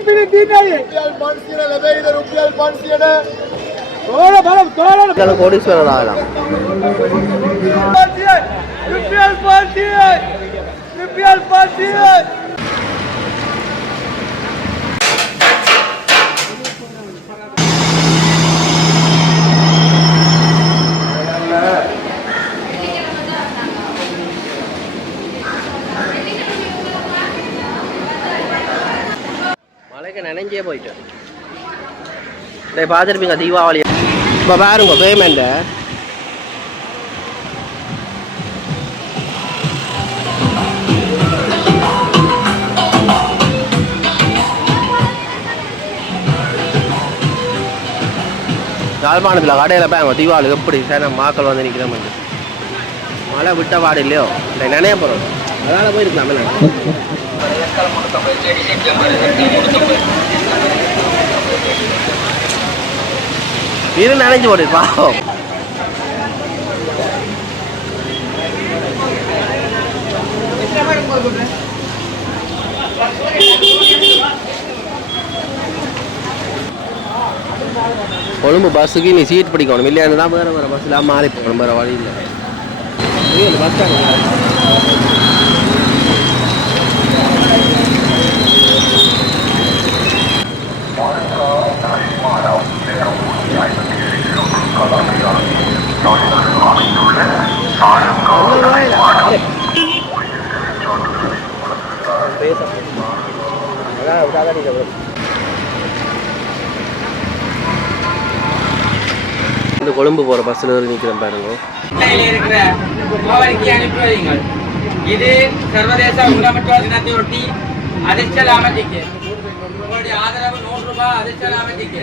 ಬಿಡಿ ದೀನಾಯಿ ತೋಳ ಬಲ ತೋಳ ಕೋಡೀಶ್ವರ ಆಗಲ್ಲ ರುಪಿಯಲ್ ಪಾರ್ಟಿ ರುಪಿಯಲ್ ಪಾರ್ಟಿ அங்கேயே போயிட்டேன் டேய் பார்த்துருப்பீங்க தீபாவளி. இப்போ பாருங்க பேமெண்ட்டு யாழ்ப்பாணத்தில் கடையில் பாருங்க தீபாவளி எப்படி சார் மாக்கள் வந்து நிற்கிறோம் மழை விட்ட பாடு இல்லையோ? இல்லை நினைய போகிறோம் அதனால் போயிருக்கலாமே இது இரு நனைஞ்சு போடு பாவம். கொழும்பு பஸ்ஸுக்கு நீ சீட் பிடிக்கணும். இல்லையானு தான் வேறு வேறு பஸ்ஸில். மாறி போகணும் வேறு வழி இல்லை. பஸ் ஸ்டாண்ட் இந்த கொழும்பு போகிற பஸ்ஸில் இருந்து நிற்கிறேன் பாருங்க. இருக்கிற அனுப்பி இது சர்வதேச உலகமற்ற தினத்தையொட்டி அதிர்ஷ்ட லாபத்திற்கு உங்களுடைய ஆதரவு நூறு ரூபாய் அதிர்ஷ்ட லாபத்திற்கு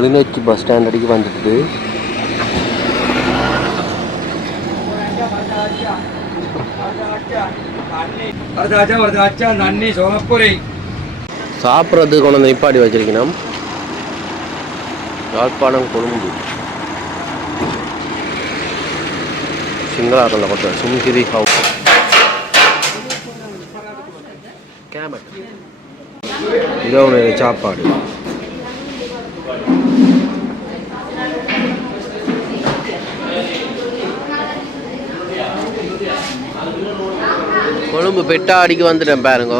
கிளிநொச்சி பஸ் ஸ்டாண்ட் அடிக்கு வந்துட்டு சாப்பிட்றதுக்கு கொண்டு வந்து நிப்பாட்டி வச்சிருக்கணும். யாழ்ப்பாணம் கொழும்பு. சிங்களாரில் கொட்ட சும்கிரி ஹவுஸ். நேர சாப்பாடு. கொழும்பு பெட்டாடிக்கு வந்துட்டேன் பாருங்க.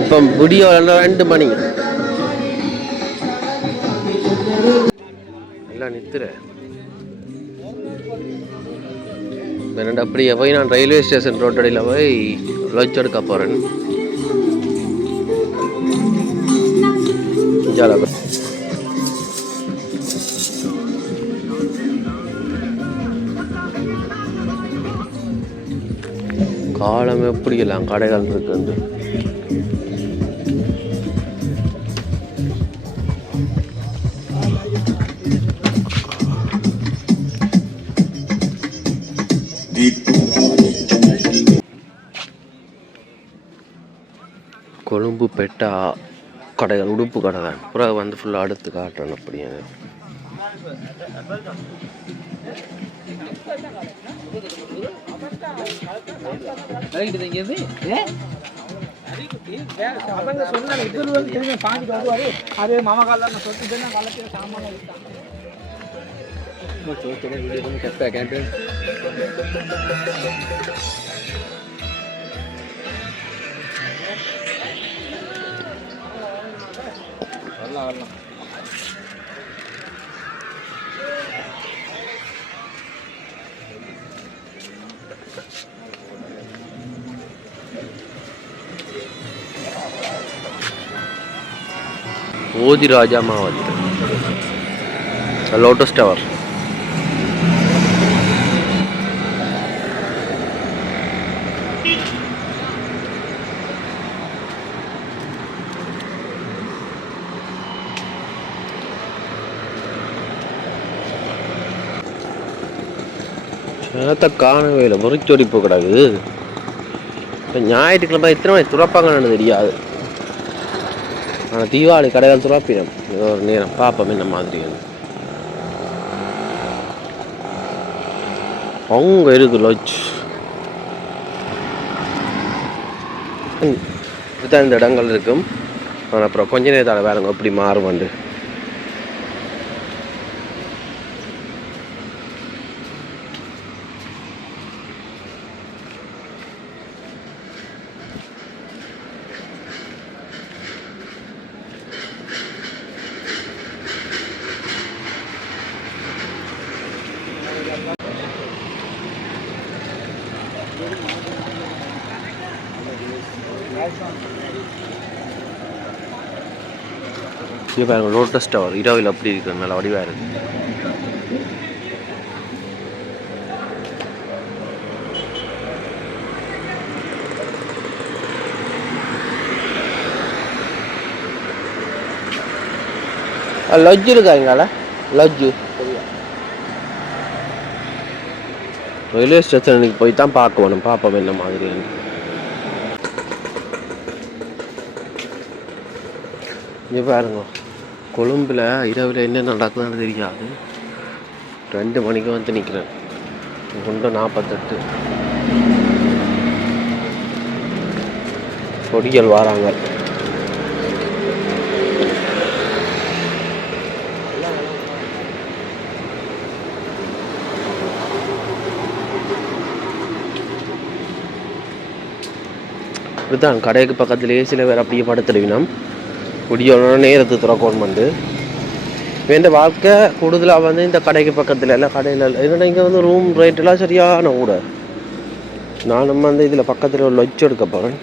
இப்போ விடியோ ரெண்டு மணி. எல்லாம் நிறுத்துறேன் ரெண்டு அப்படியே போய் நான் ரயில்வே ஸ்டேஷன் ரோட்டடியில் போய் லஞ்ச் எடுக்க போகிறேன் காலம் எப்படி எல்லாம் கடைகள் இருக்கு வந்து கொழும்பு பெட்டா கடைகள் உடுப்பு கடை தான். பிறகு வந்து ஃபுல்லாக அடுத்து காட்டுறேன் அப்படியே. சொன்னாங்க காலத்தில் சாமான நல்லா வரலாம். ஓதி ராஜா மாவட்டம் லோட்டஸ் டவர் சேத்த காணவே இல்லை முறிச்சொடிப்பு கிடக்கு இப்போ ஞாயிற்றுக்கிழமை எத்தனை மணி துறப்பாங்கன்னு தெரியாது ஆனால் தீபாவளி கடைகள் துறப்பினம். ஏதோ ஒரு நேரம் பார்ப்போம் இந்த மாதிரி அவங்க இருக்கு லொச் இதுதான் இந்த இடங்கள் இருக்கும். ஆனால் அப்புறம் கொஞ்ச நேரத்தால் வேறங்க எப்படி மாறும் வந்து இங்கே பாருங்க லோட்டஸ் டவர் இரவில் அப்படி இருக்கு. நல்ல வடிவாக இருக்கு. லஜ் இருக்கா இங்கால? லஜ்ஜு ரயில்வே ஸ்டேஷனுக்கு போய் தான் பார்க்கணும். பார்ப்போம் என்ன மாதிரி இங்கே பாருங்க. கொழும்பில் இரவில் என்ன நடக்குதுன்னு தெரியாது ரெண்டு மணிக்கு வந்து நிற்கிறேன் ஒன்று நாற்பத்தெட்டு. கொடிகள் வராங்க. இதுதான் கடைக்கு பக்கத்துலேயே சில பேர் அப்படியே படுத்துடுவினோம் குடியோட நேரத்து திறக்கணும் வந்து. என் வாழ்க்கை கூடுதலாக வந்து இந்த கடைக்கு பக்கத்தில் எல்லாம் கடையில் ஏன்னா இங்கே வந்து ரூம் ரேட்டெல்லாம் சரியான கூட. நானும் வந்து இதில் பக்கத்தில் ஒரு லொச் எடுக்க போகிறேன்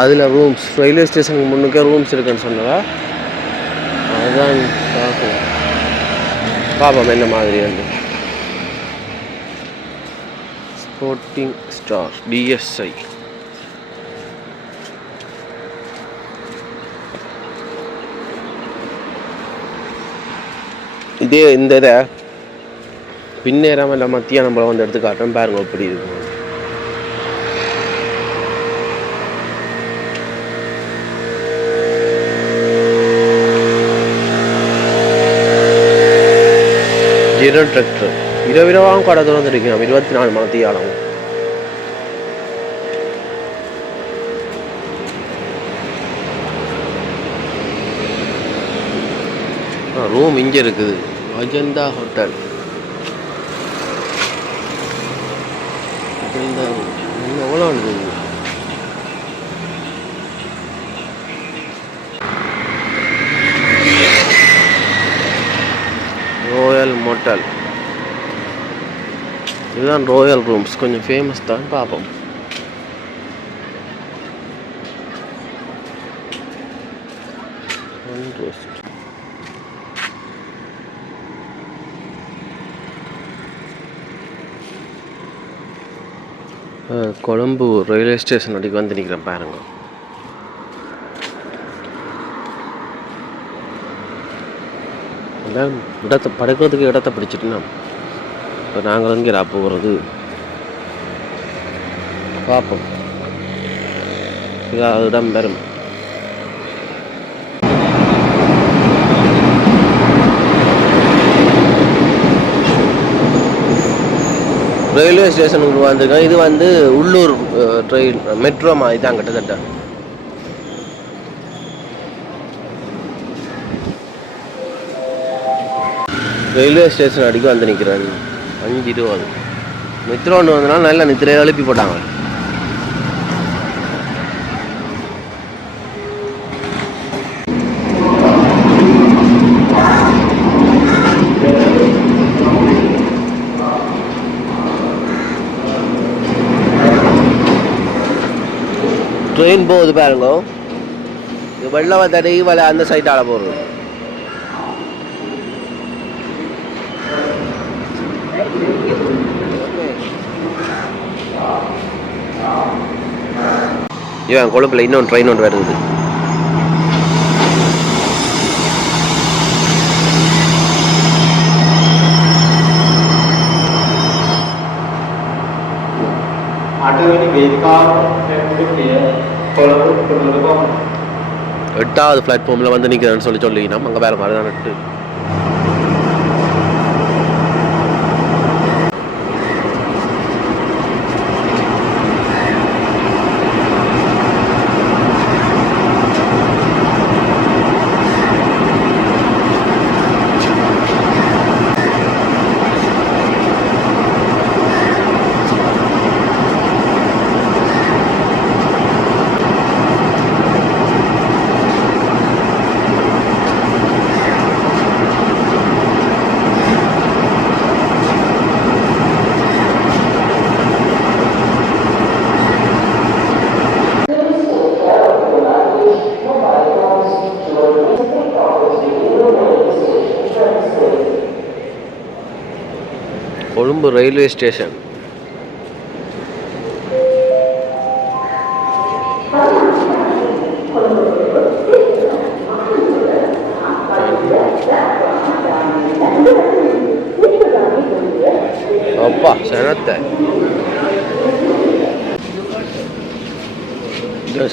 அதில் ரூம்ஸ் ரயில்வே ஸ்டேஷனுக்கு முன்னுக்கே ரூம்ஸ் இருக்குன்னு சொன்னதா அதுதான் பாபம் என்ன மாதிரி வந்து? ஸ்போர்ட்டிங் ஸ்டார் டிஎஸ்ஐ இதே இந்த இதை பின்னேறாமல் மத்தியானம் போல வந்து எடுத்து காட்டுறேன். பாருங்க எப்படி இருக்கும் ஜீரோ டிராக்டர். இரவிரவாகவும் கடை திறந்துருக்கோம் இருபத்தி நாலு மணத்தியாலம் ரூம் இங்கே இருக்குது. அஜந்தா ஹோட்டல். அஜந்தா எவ்வளோ இருக்குது? ஹோட்டல் இதுதான் ரோயல் ரூம்ஸ் கொஞ்சம் ஃபேமஸ் தான் பார்ப்போம் கொழம்பு ரயில்வே ஸ்டேஷன் அடிக்கு வந்து நிற்கிறேன் பாருங்கள் இடத்தை படுக்கிறதுக்கு இடத்த பிடிச்சிட்டுனா? இப்போ நாங்கள் எங்கே போகிறது பார்ப்போம் இதாக இடம் பெறும் ரயில்வே ஸ்டேஷனுக்கு வந்திருக்கேன். இது வந்து உள்ளூர் ட்ரெயின் மெட்ரோ மாதிரி தான் கிட்டத்தட்ட. ரயில்வே ஸ்டேஷன் அடிக்க வந்து நிற்கிறேன் அஞ்சு இருபது. நித்திர ஒன்று வந்தனால நல்லா நித்திரையை எழுப்பி போட்டாங்க. ட்ரெயின் போகுது பாருங்க. இது தடை வலை அந்த சைட்டால போடுறது. இவன் கொழுப்பில் இன்னொன்று ட்ரெயின் ஒன்று வருது. எட்டாவது பிளாட்ஃபார்ம்ல வந்து நிக்கிறேன்னு சொல்லி சொல்லி நம்ம அங்கே வேறு மாதிரி தான் நட்டு கொழும்பு ரயில்வே ஸ்டேஷன். அப்பா சனத்தை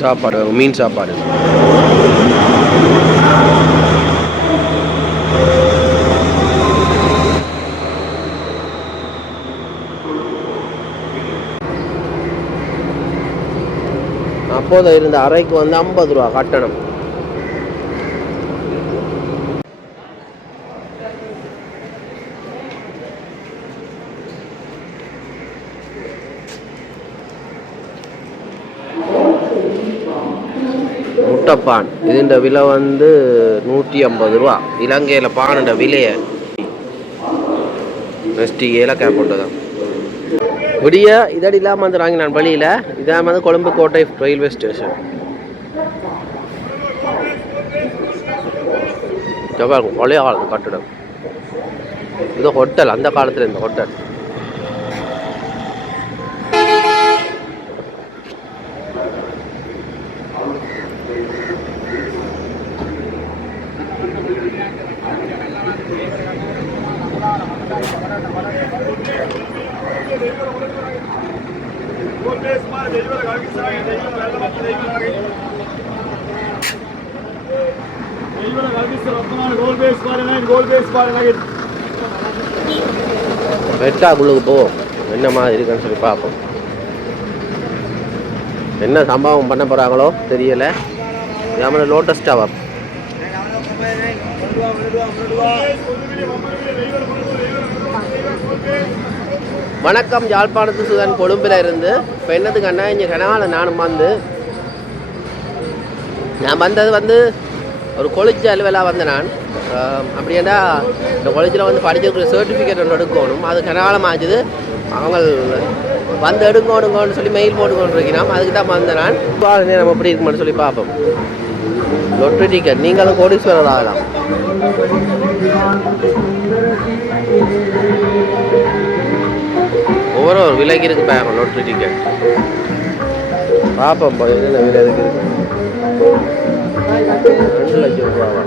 சாப்பாடு மீன் சாப்பாடு. அப்போது இருந்த அறைக்கு வந்து ஐம்பது ரூபா கட்டணம். முட்டைப்பான். இதுன்ற விலை வந்து நூற்றி ஐம்பது ரூபா. இலங்கையில் பானுட விலையை. நெக்ஸ்ட்டு ஏலக்காய் போட்டதான் விடிய இதடி இல்லாமல் வந்துடுறாங்க நான் வழியில். இதாக வந்து கொழும்பு கோட்டை ரயில்வே ஸ்டேஷன் இருக்கும் பழைய காலத்து கட்டடம். இது ஹோட்டல் அந்த காலத்தில் இந்த ஹோட்டல் வெட்டாக்குள்ளுக்கு போவோம் என்ன மாதிரி இருக்குன்னு சொல்லி பார்ப்போம். என்ன சம்பவம் பண்ண போகிறாங்களோ தெரியலை. நம்ம லோட்டஸ் டவர் வணக்கம் யாழ்ப்பாணத்து சுதன் கொழும்பில் இருந்து. இப்போ என்னதுக்கு அண்ணா இங்கே கனால நானும் வந்து. நான் வந்தது வந்து ஒரு கொலேஜ் அலுவலாக வந்தேன் நான். அப்படின்னா இந்த காலேஜில் வந்து படிக்கிறதுக்கு சர்டிஃபிகேட் ஒன்று எடுக்கணும். அது கனகாலம் அவங்க வந்து எடுங்கோடுங்கன்னு சொல்லி மெயில் போட்டு இருக்கிறோம் அதுக்கு தான் வந்தேன் நான். நம்ம எப்படி இருக்குமான்னு சொல்லி பார்ப்போம். லொட்ரி டிக்கெட் நீங்களும் கோடீஸ்வரர் ஆகலாம். ஒவ்வொரு ஒரு விலைக்கு இருக்கு பாருங்க லொட்ரி டிக்கெட் பார்ப்போம் என்ன விலை இருக்கு. ரெண்டு லட்சம் ரூபாவா?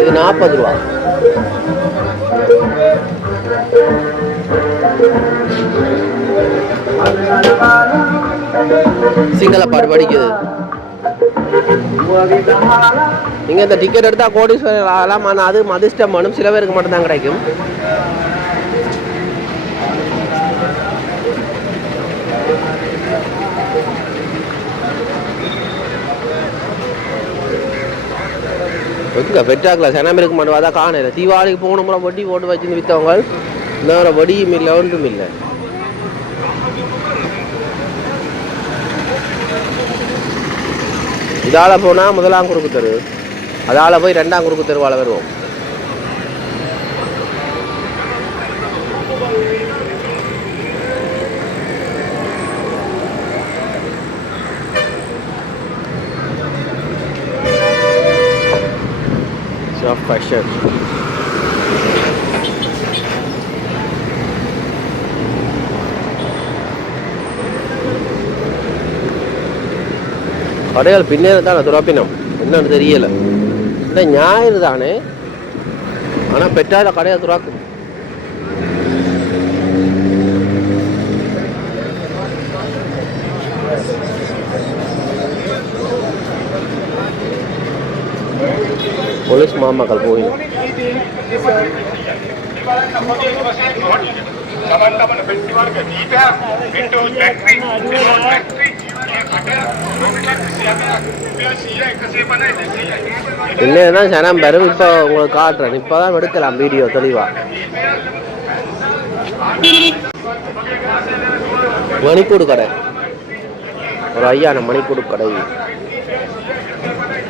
இது நாற்பது ரூபா. சிங்கள பாடு படிக்குது. நீங்கள் இந்த டிக்கெட் எடுத்தால் கோடீஸ்வரர் ஆகலாம் ஆனால் அது மதிஷ்டமானும் சில பேருக்கு மட்டும்தான் கிடைக்கும். வைக்கல பெற்றாக்கல சனம் இருக்க மாட்டோம் அதான் காணல தீபாவளிக்கு போன முறை வட்டி போட்டு வச்சுருந்து விற்றவங்க இன்னும் வடியும் இல்லை ஒன்றும் இல்லை. இதால போனால் முதலாம் குறுக்கு தருது அதால போய் ரெண்டாம் குறுக்கு தெருவால் வருவோம். Shop கடைகள் பின்னே தானே துரப்பினம் என்னன்னு தெரியலை. இல்லை ஞாயிறு தானே ஆனால் பெற்றால கடையை துறாக்கும் போலீஸ் மாமக்கள் போயிடும் teman-teman இன்னும் தான் சனம் பெறும் இப்போ உங்களுக்கு காட்டுறேன். இப்போ தான் எடுக்கலாம் வீடியோ தெளிவா. மணிக்கூடு கடை. ஒரு ஐயான மணிக்கூடு கடை.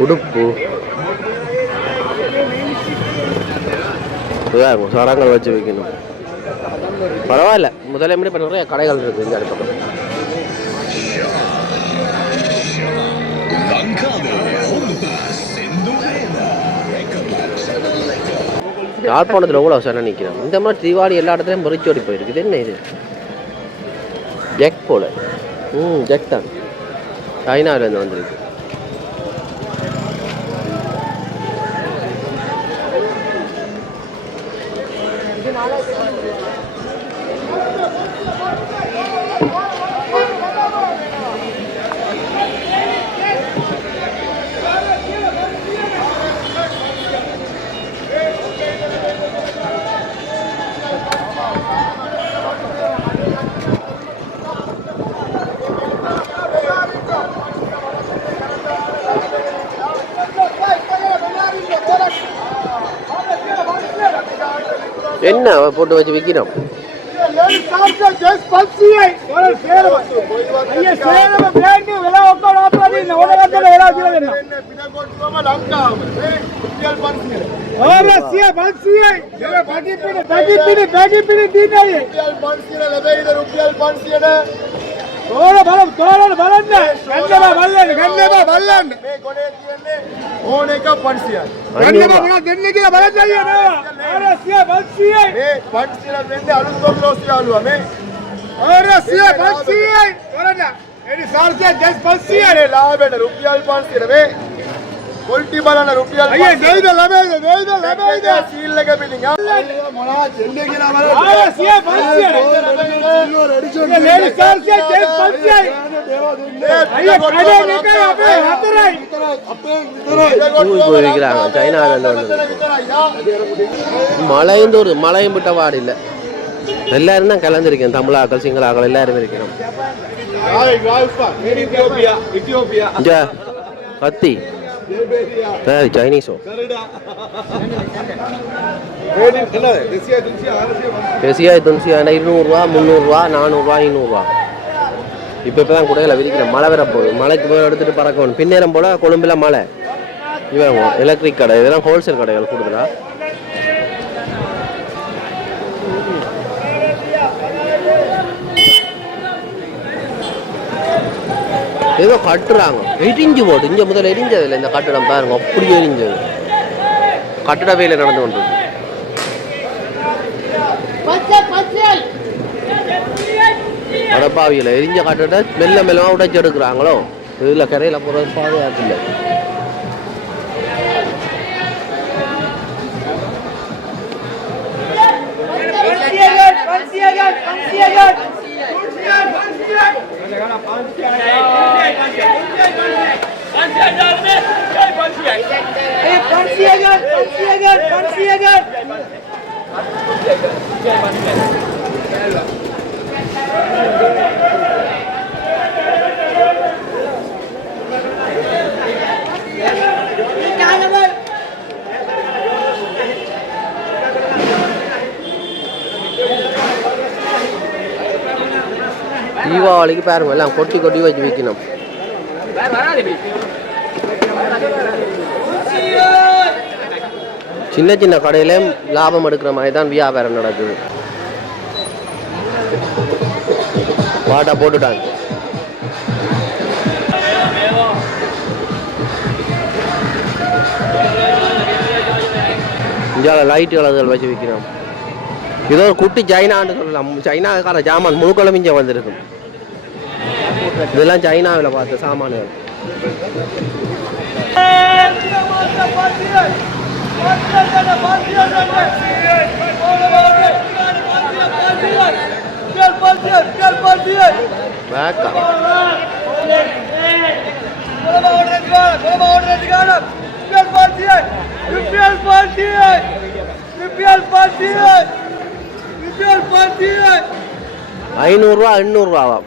உடுப்பு. இதாக இருக்கும் சரங்கள் வச்சு வைக்கணும். பரவாயில்ல. முதலே மாதிரி இப்போ நிறைய கடைகள் இருக்குது இந்த பக்கம் யாழ்ப்பாணத்தில் எவ்வளோ சனம் நிற்கிறோம் இந்த மாதிரி தீபாவளி எல்லா இடத்துலையும் முறிச்சோடி போயிருக்கு இது என்ன இது? ஜெக் போல. ம் ஜெக் தான். சைனாவிலேருந்து வந்திருக்கு. என்ன போட்டு வச்சு விற்கிறோம் ತೋಳ ಬಲಂ ತೋಳನ ಬಲನ್ನ ಗಂಡಬ ಬಲ್ಲನ್ ಗಂಡಬ ಬಲ್ಲನ್ ಮೇ ಕೊನೆ ದಿಯನ್ನೆ ಓಣೆ ಕ ಪಡ್ಸಿಯ ಗಂಡಬ ಬಣ ದೆನ್ನಿಗೆ ಬಲದಲ್ಲ ಆರಸಿಯ ಬಲ್ಸಿಯ ಮೇ ಪಡ್ಸಿಯ ವೆಂದೆ ಅಳು ತೋಗ್ಲೋಸಿ ಅಳುವ ಮೇ ಆರಸಿಯ ಬಲ್ಸಿಯ ಕೊರನ ಎನಿ ಸಾರ್ಸೆ ದೇಶ ಬಲ್ಸಿಯ ರೆ ಲಾಬೇಡ ರೂಪಾಯಿ 500 ಮೇ પોલ્ટી બાલાના રૂપિયા અયે દેઈ દે લમે દે દેઈ દે લમે દે સીલ લગે બિલિંગ મોલા જલ્દી કે ના મારો આ સીએ પંચે સિલ્વર એડિશન લેડી સરસે જે પંચે અયે કડે નીકળ આપે હતરાઈ போயிருக்கிறாங்க சைனாவில் வந்து மலையும் ஒரு மலையும் விட்ட வாடு இல்லை எல்லாரும் தான் கலந்துருக்கேன் தமிழாக்கள் சிங்களாக்கள் எல்லாரும் இருக்கிறோம் கத்தி சரி சைனீஸோ பெசியாய் துணிசியா இருநூறுவா முந்நூறுரூவா நானூறுரூவா ஐநூறுரூவா இப்போ இப்போ தான் குடையில விரிக்கிறேன் மழை வர போகுது. மழைக்கு போய் எடுத்துகிட்டு பறக்கணும். பின்னேரம் போல் கொழும்புல மழை. இவன் எலக்ட்ரிக் கடை இதெல்லாம் ஹோல்சேல் கடைகள் கூடுதலா? ஏதோ கட்டுறாங்க. இடிஞ்சு போட்டு இங்கே முதல்ல எரிஞ்சது இல்லை இந்த கட்டடம் பாருங்க அப்படியே எரிஞ்சது. கட்டட வேலை நடந்து கொண்டு அடப்பாவியில் எரிஞ்ச கட்டட மெல்ல மெல்லமாக உடைச்சு எடுக்கிறாங்களோ? இதில் கரையில் போகிறது பாதுகாப்பு இல்லை. पंछी अगर पंछी अगर पंछी अगर தீபாவளிக்கு பாருங்க எல்லாம் கொட்டி கொட்டி வச்சு விற்கணும். சின்ன சின்ன கடையிலையும் லாபம் எடுக்கிற மாதிரி தான் வியாபாரம் நடக்குது. வாட்டா போட்டுட்டாங்க. இந்தியாவில் லைட் கலர்கள் வச்சு விற்கிறோம். இதோ ஒரு குட்டி சைனான்னு சொல்லலாம். சைனாக்கார ஜாமான் முழுக்களும் வந்திருக்கும். இதெல்லாம் சைனாவில் பார்த்த சாமான்கள். பேக்கா ஐநூறுரூவா எண்ணூறுரூவாவாம்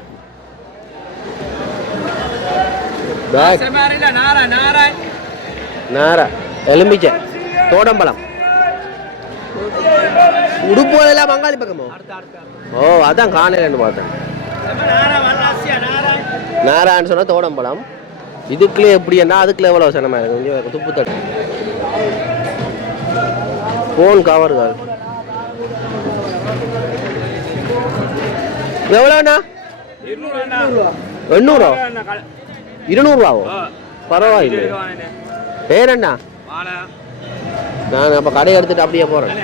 பேக் நேரா எலும்பிச்சை தோடம்பழம். உடுப்பு எல்லாம் பங்காளி பக்கமோ? ஓ அதான் காணலன்னு பார்த்தேன். நேரான்னு சொன்னா தோடம்பழம். இதுக்குள்ளே எப்படின்னா அதுக்குள்ள எவ்வளோ சனமா இருக்கு? கொஞ்சம் துப்பு தட்டு. ஃபோன் கவர்கள் எவ்வளோண்ணா எண்ணூறோ? இருநூறுவாவோ? பரவாயில்லை. பேரண்ணா நான் அப்போ கடையை எடுத்துட்டு அப்படியே போகிறேன்